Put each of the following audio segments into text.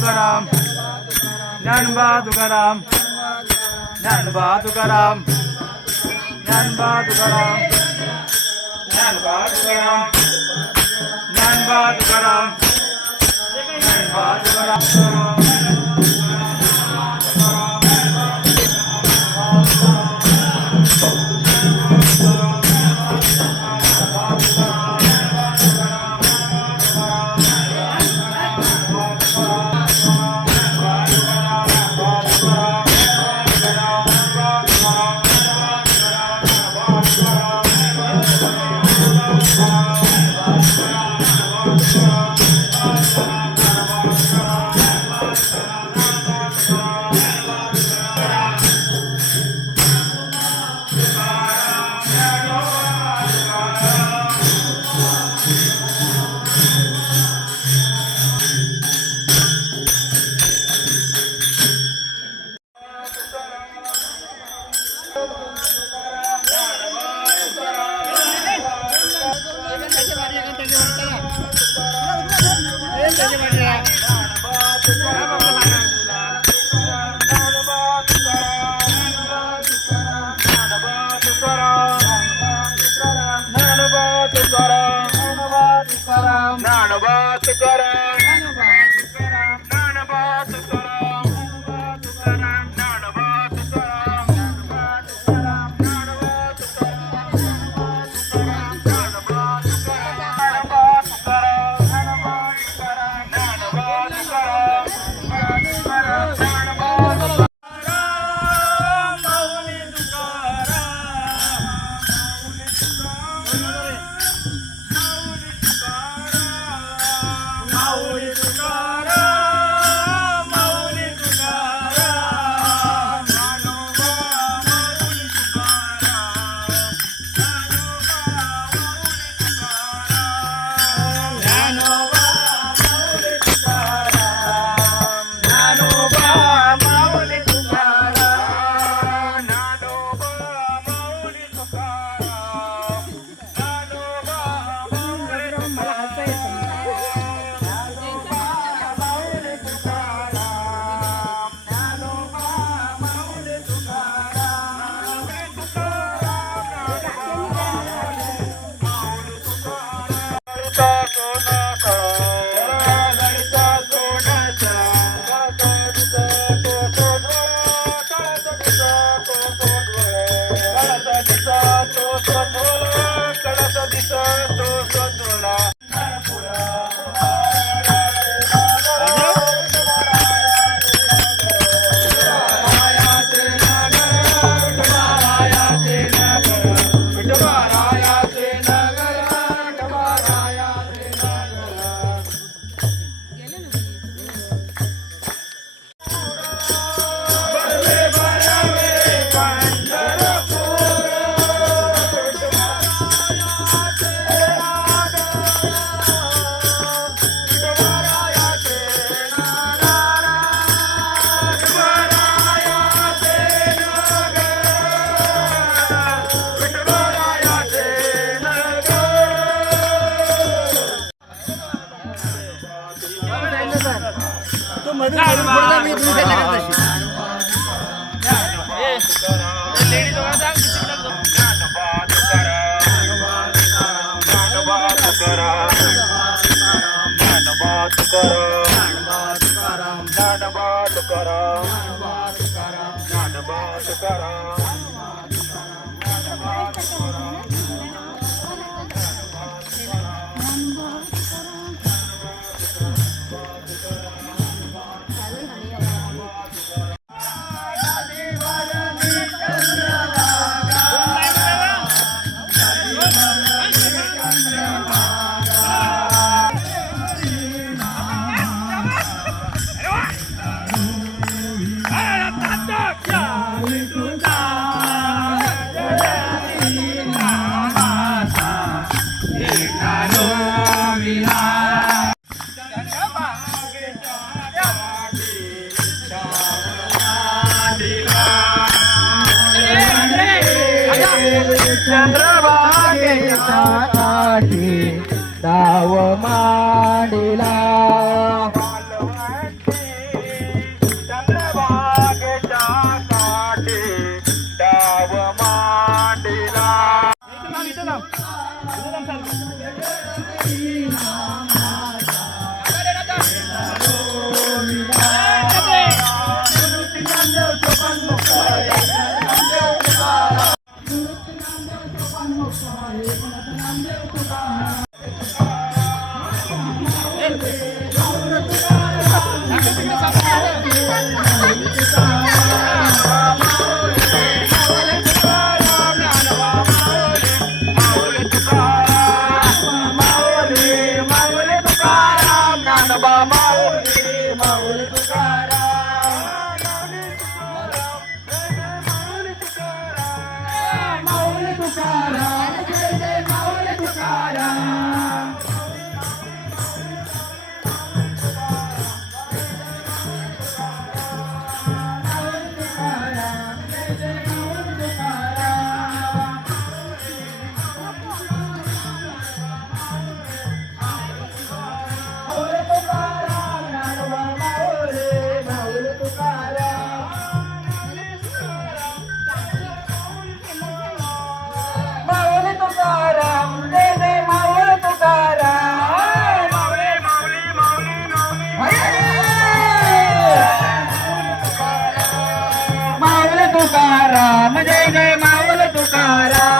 तुकाराम ज्ञानोबा तुकाराम ज्ञानोबा तुकाराम ज्ञानोबा तुकाराम ज्ञानोबा तुकाराम ज्ञानोबा तुकाराम ज्ञानोबा तुकाराम चंद्रभागेच्या काठी डाव मांडिला चंद्रभागेच्या काठी डाव मांडिला तुकाराम जय जय माऊल तुकाराम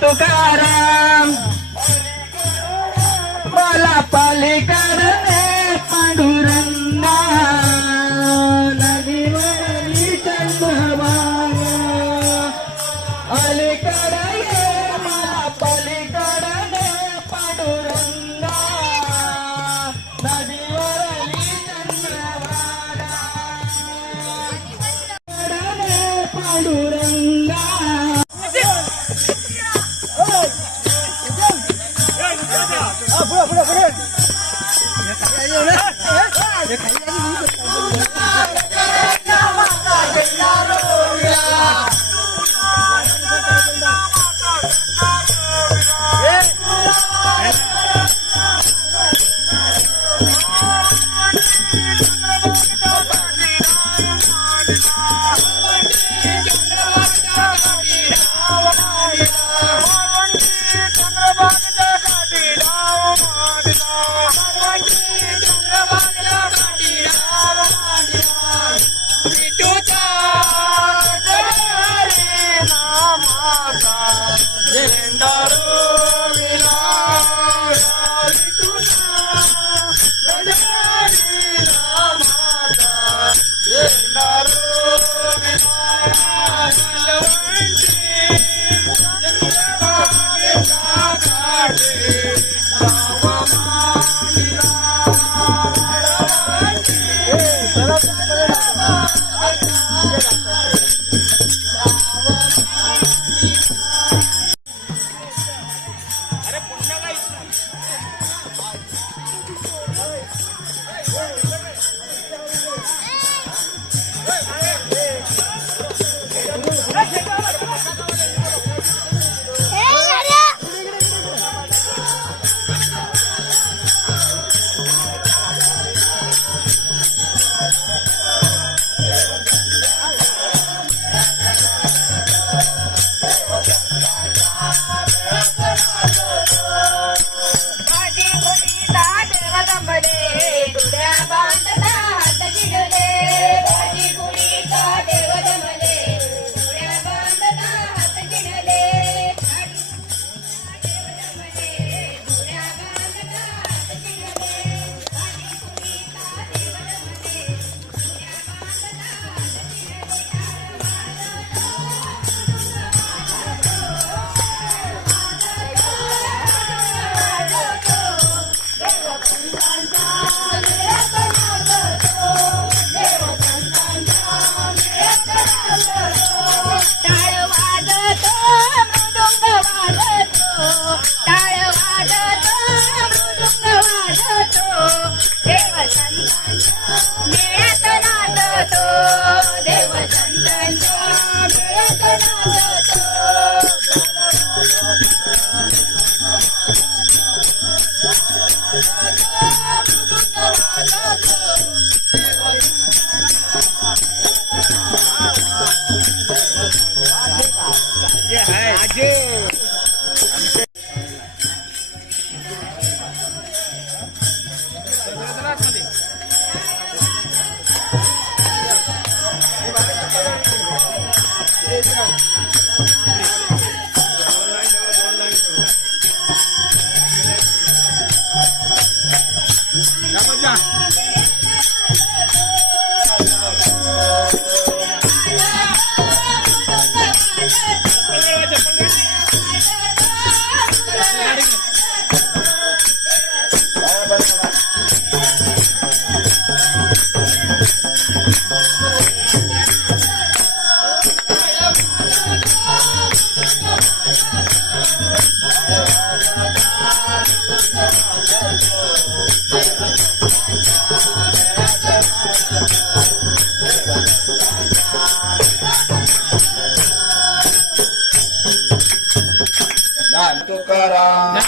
तुकाराम मला पालिकर पांडुरंगा नदीवर पांडुरंगा तुकाराम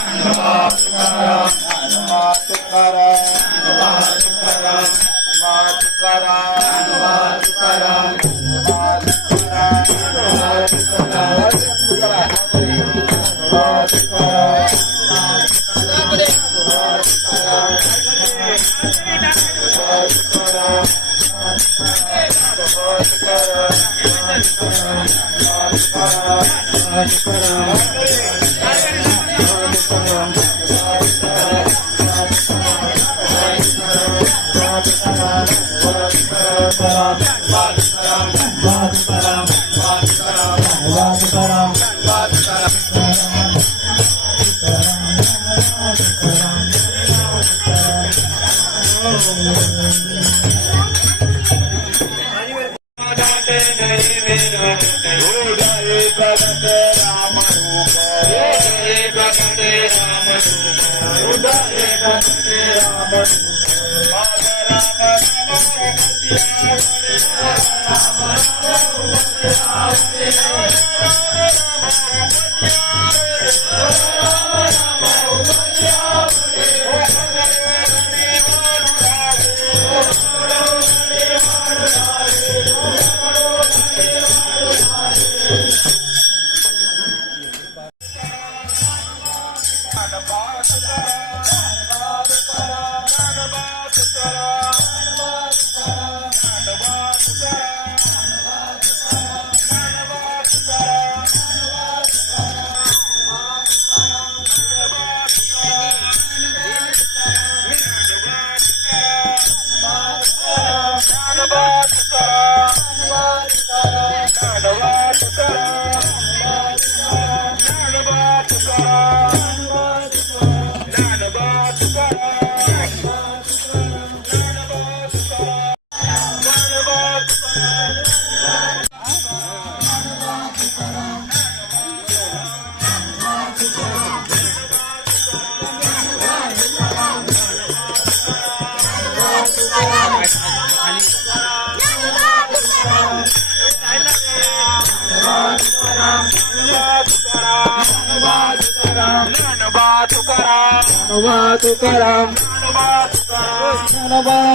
जय प्रगट राम रूप जय प्रगट राम रूप जय प्रगट राम तुकाराम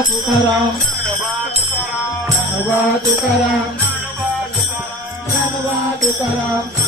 तुकाराम तुकाराम तुकाराम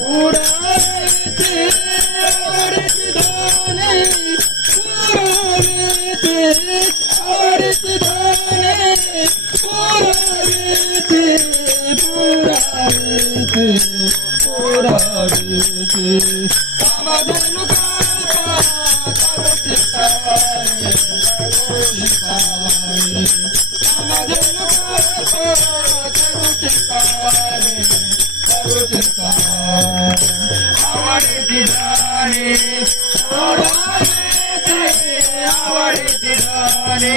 Ura आवडीची गाणे आवडीची गाणे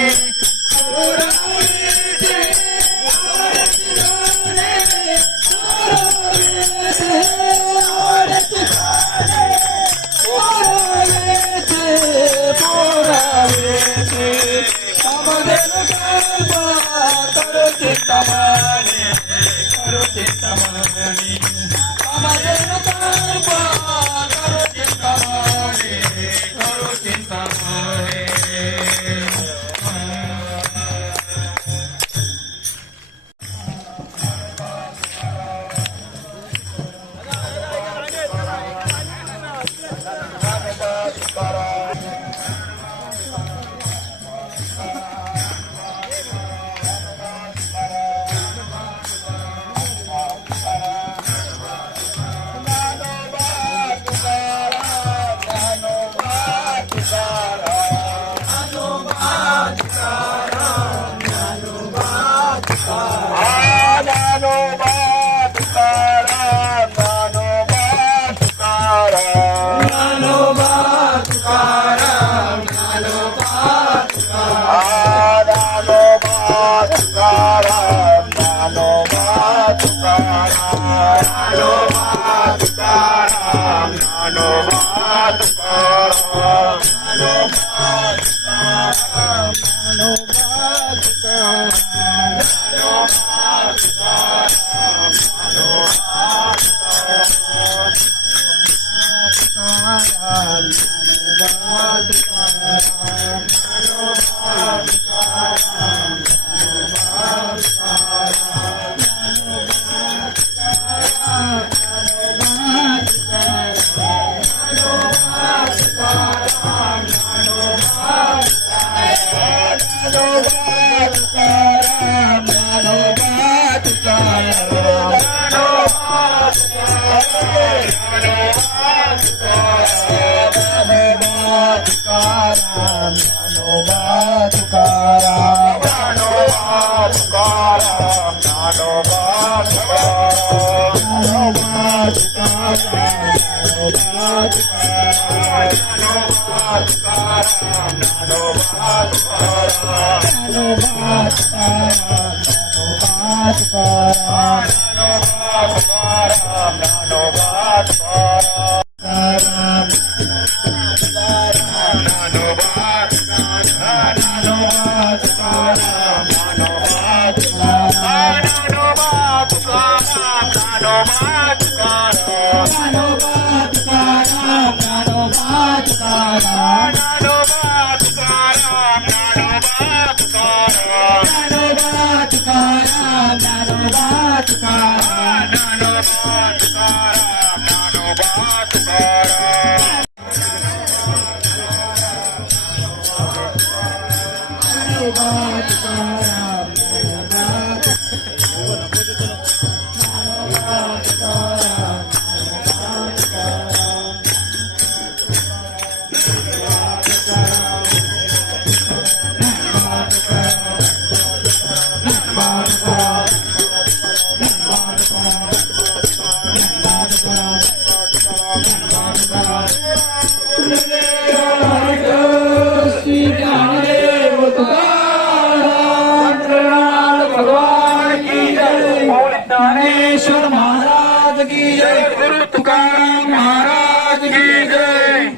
ज्ञानेश्वर महाराज की जय, गुरु तुकाराम महाराज की जय.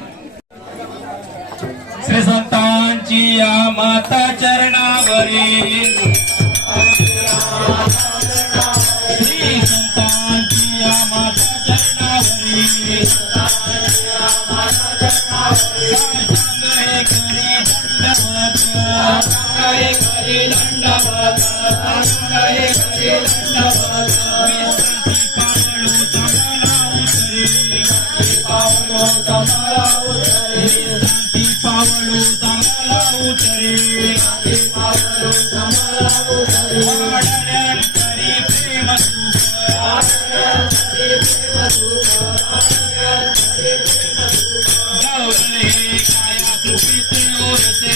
श्री संतांची या माता चरणावरील श्री संतांची या माता चरणावरील सांग हे करी दंडवत, सांग हे करी दंडवत, सांग हे करी दंडवत. पावलो तमला उतरे, शांती पावलो तमला उतरे, शांती पावलो तमला उतरे. वाढण्यान करी प्रेम सुख, वाढण्यान करी प्रेम सुख, वाढण्यान करी प्रेम सुख. ओरते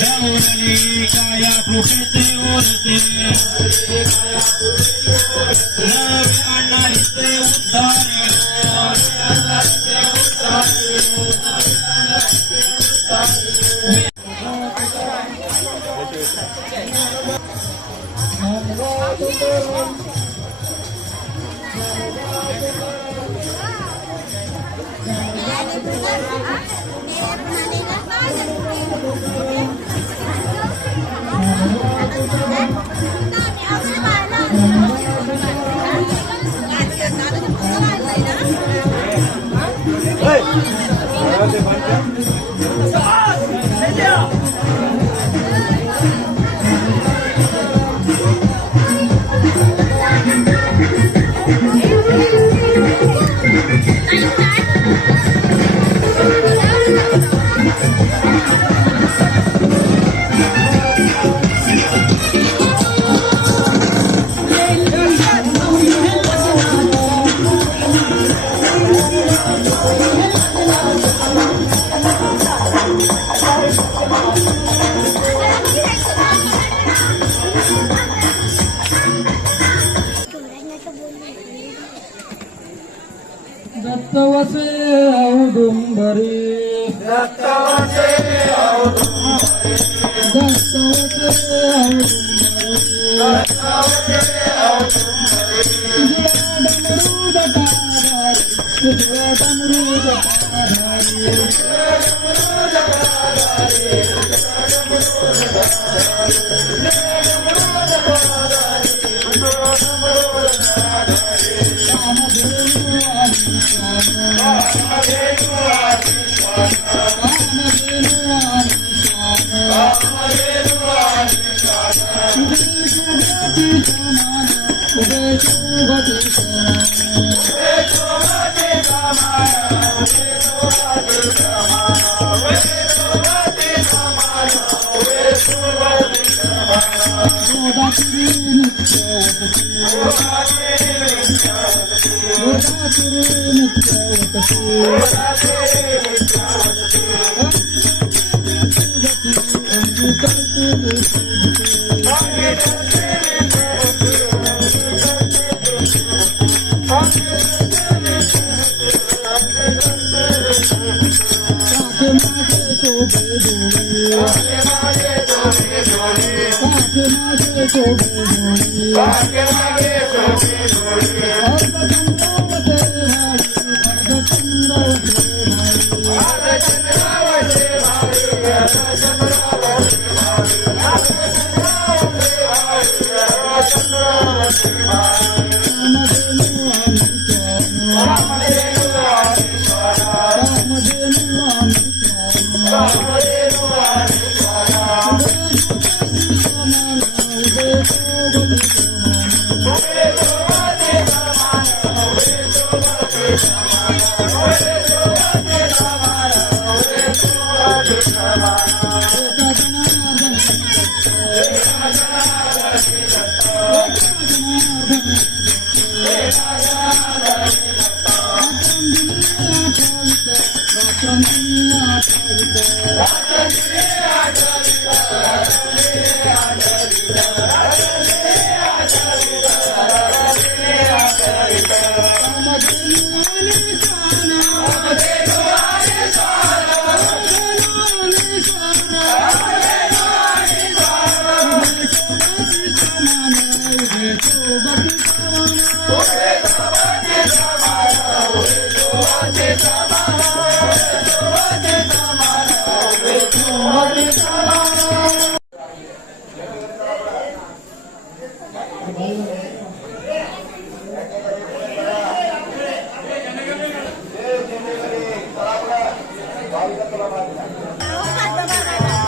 गौरली काया कृपेचे ओरते नवे अण्णांचे उद्धारे दत्तवसे औदुंबरी दत्तवसे औदुंबरी दत्तवसे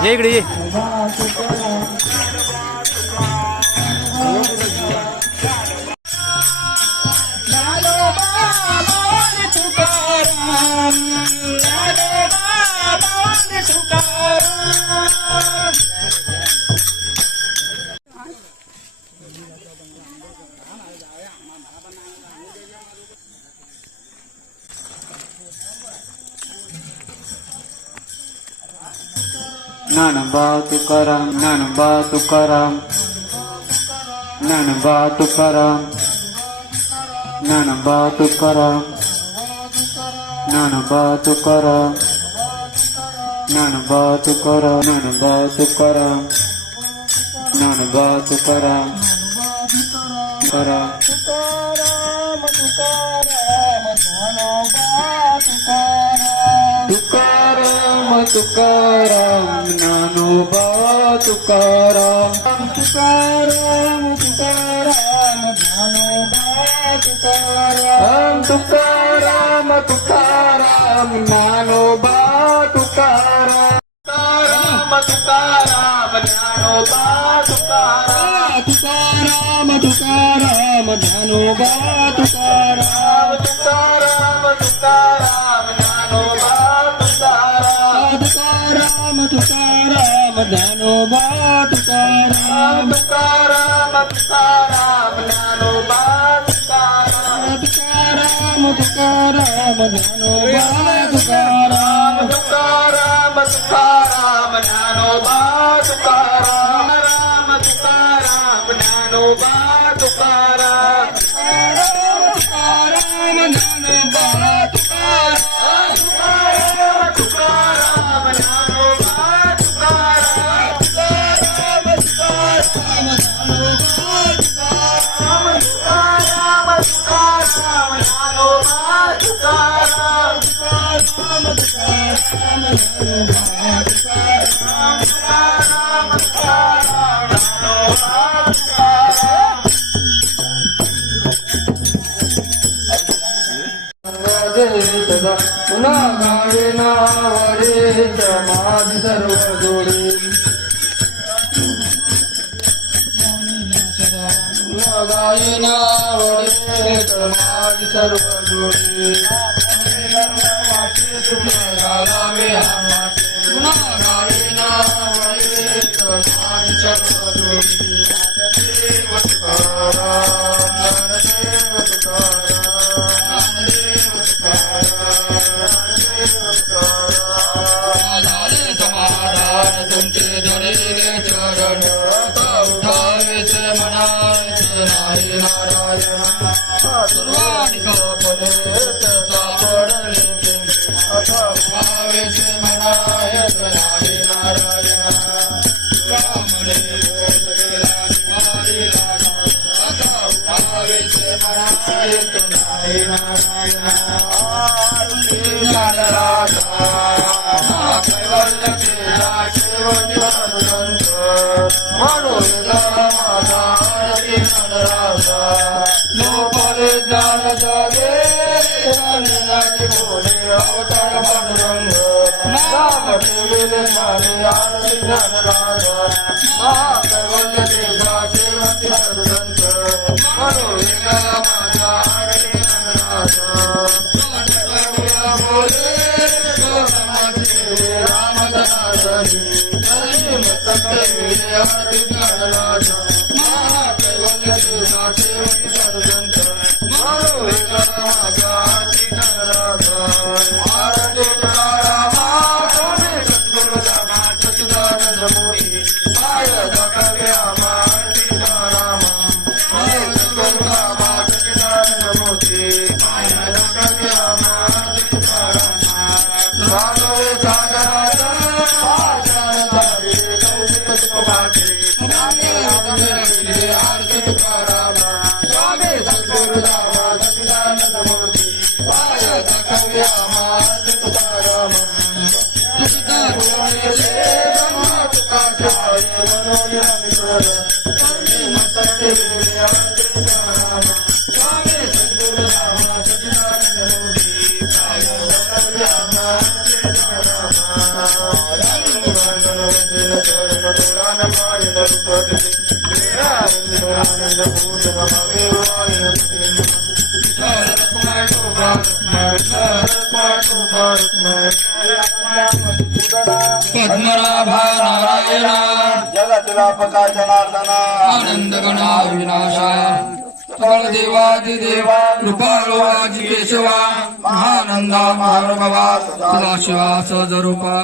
ये इकडे ये. ज्ञानोबा तुकाराम ज्ञानोबा तुकाराम ज्ञानोबा तुकाराम ज्ञानोबा तुकाराम ज्ञानोबा तुकाराम ज्ञानोबा तुकाराम ज्ञानोबा तुकाराम ज्ञानोबा तुकाराम तुकाराम तुकाराम तुकाराम ज्ञानोबा तुकाराम तुकाराम तुकाराम ज्ञानोबा तुकाराम तुकाराम तुकाराम ज्ञानोबा तुकाराम तुकाराम ज्ञानोबा तुकाराम तुकाराम तुकाराम ज्ञानोबा तुकाराम तुकाराम तुकाराम ज्ञानोबा तुकाराम तुकाराम तुकाराम ज्ञानोबा तुकाराम तुकाराम तुकाराम ज्ञानोबा तुकाराम तुकाराम तुकाराम ज्ञानोबा तुकाराम तुकाराम तुकाराम ज्ञानोबा तुकाराम राम तुकाराम ज्ञानोबा तुकाराम तुकाराम ज्ञानोबा तुकाराम तुकाराम ज्ञानोबा तुकाराम तुकाराम तुकाराम ज्ञानोबा तुकाराम तुकाराम तुकाराम ज्ञानोबा तुकाराम तुकाराम तुकाराम ज्ञानोबा पुन्हा गावे नावारे समाज सर्व जोडे पुन्हा गावे नावारे समाज सर्व जोडे पुन्हा गावे नावारे समाज सर्व जोडे ज्ञानदेव तुकाराम ज्ञानदेव तुकाराम झाले समाधान तुमचे धरिले चरण उठावेचे म्हणायचे नाही नारायण सर्वांनी कपले सापडले उठावेचे म्हणायचे नाही नारायण म्हणे बोध गेला निवारीला उठावेचे म्हणायचे नाही नारायण ज्ञान जागे बोले अवतार पांडुरंग नाम ठेविले माने आरती ज्ञान राजा महाकैवल्य देवा सेवंती हरदंत मनोविना माझा आरती ज्ञान राजा बोले रामदासनी आरती ज्ञान राजा महाकैवल्य देवा सेवंती हरदंत मनोविना माझा आरती ज्ञान राजा आरती रामा स्वामी सद्गुरु दामा सच्चिदानंद मूर्ती पाय दाखव्या आरती रामा सद्गुरु दामा सच्चिदानंद मूर्ती पाय दाखव्या आरती रामा साधवे सागराचा पाषाण झाले कौशिक सुखभागे नामे आदरले आरती तुकारामा स्वामी सद्गुरु दामा सच्चिदानंद मूर्ती पाय दाखव्या आरती तुकारामा पद्मनाभा नारायणा जगतिला जनार्दना आनंद गणा विनाशा सकळ देवादिदेवा कृपाळू आजी केशवा महानंदा महानुभवा सदाशिवा सहजरूपा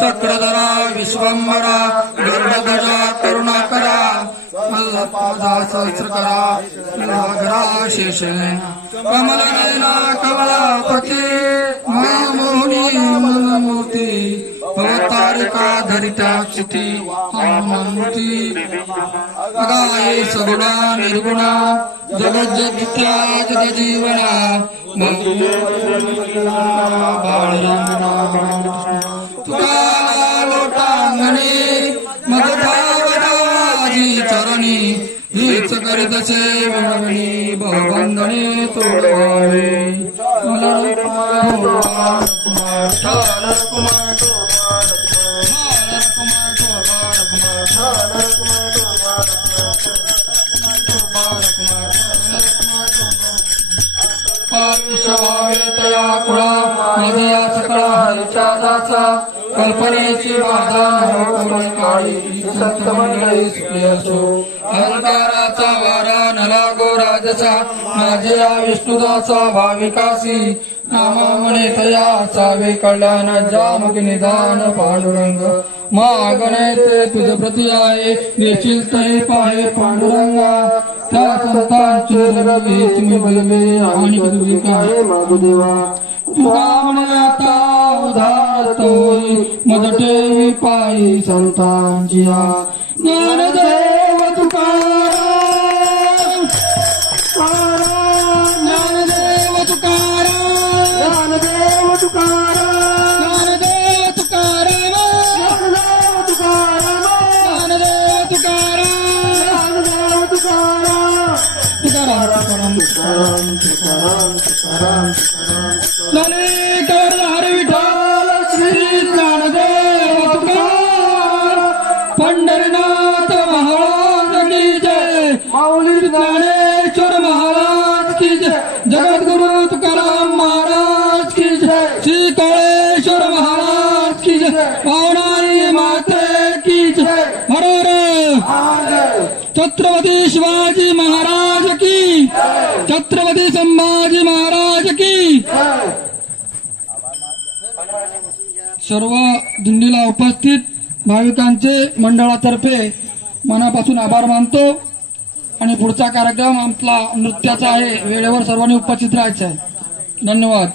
चक्रधरा विश्वंभरा गरुडध्वजा करुणाकरा मल्लपादा सहस्रकरा नागरा शेषेन कमलनयना कमलापती महामोहिनी मनमूर्ती भवतारिका धरिता क्षिती हनुमूर्ती अगाये सगुणा निर्गुणा जगज्जगित्या जगजीवना बाळरांगणा तुका लोटांगणी मधुभावनाजी चरणी हीच करीतसे विणवणी बहुबंधने तोडवावे तया कुळा नदिया सकळा हरीच्या दाचा कल्पनेची बाधा नको काळी संत मंडळी सुखी असो अहंकाराचा वारा न लागो राजसा माझे या विष्णुदाचा भाविकासी नामा म्हणे तया सावे कल्याण जामकी निदान पांडुरंग मागणे तुझ प्रती आहे देशील तरी पाहे पांडुरंगा त्या संतांची रवी तुम्ही बलवे आणि कधी काय मागुदेवा तुका म्हणे आता उधार होई मदटे पायी संतांची ज्ञानदेव तुकाराम ज्ञानदेव तुकाराम ज्ञानदेव तुकाराम ज्ञानदेव तुकाराम ज्ञानदेव तुकाराम तुकाराम ललितेवर हरी विठ्ठल श्री ज्ञानदेव तुकाराम पंढरीनाथ महाराज की जय माऊली ज्ञानेश्वर महाराज की जय जगद्गुरु तुकाराम महाराज की जय श्री काळेश्वर महाराज की जय पावनाई माते की जय हर हर छत्रपती शिवाजी महाराज की छत्रपती संभाजी महाराज की सर्व दिंडीला उपस्थित भाविकांचे मंडळातर्फे मनापासून आभार मानतो आणि पुढचा कार्यक्रम आपला नृत्याचा आहे वेळेवर सर्वांनी उपस्थित राहायचं आहे धन्यवाद.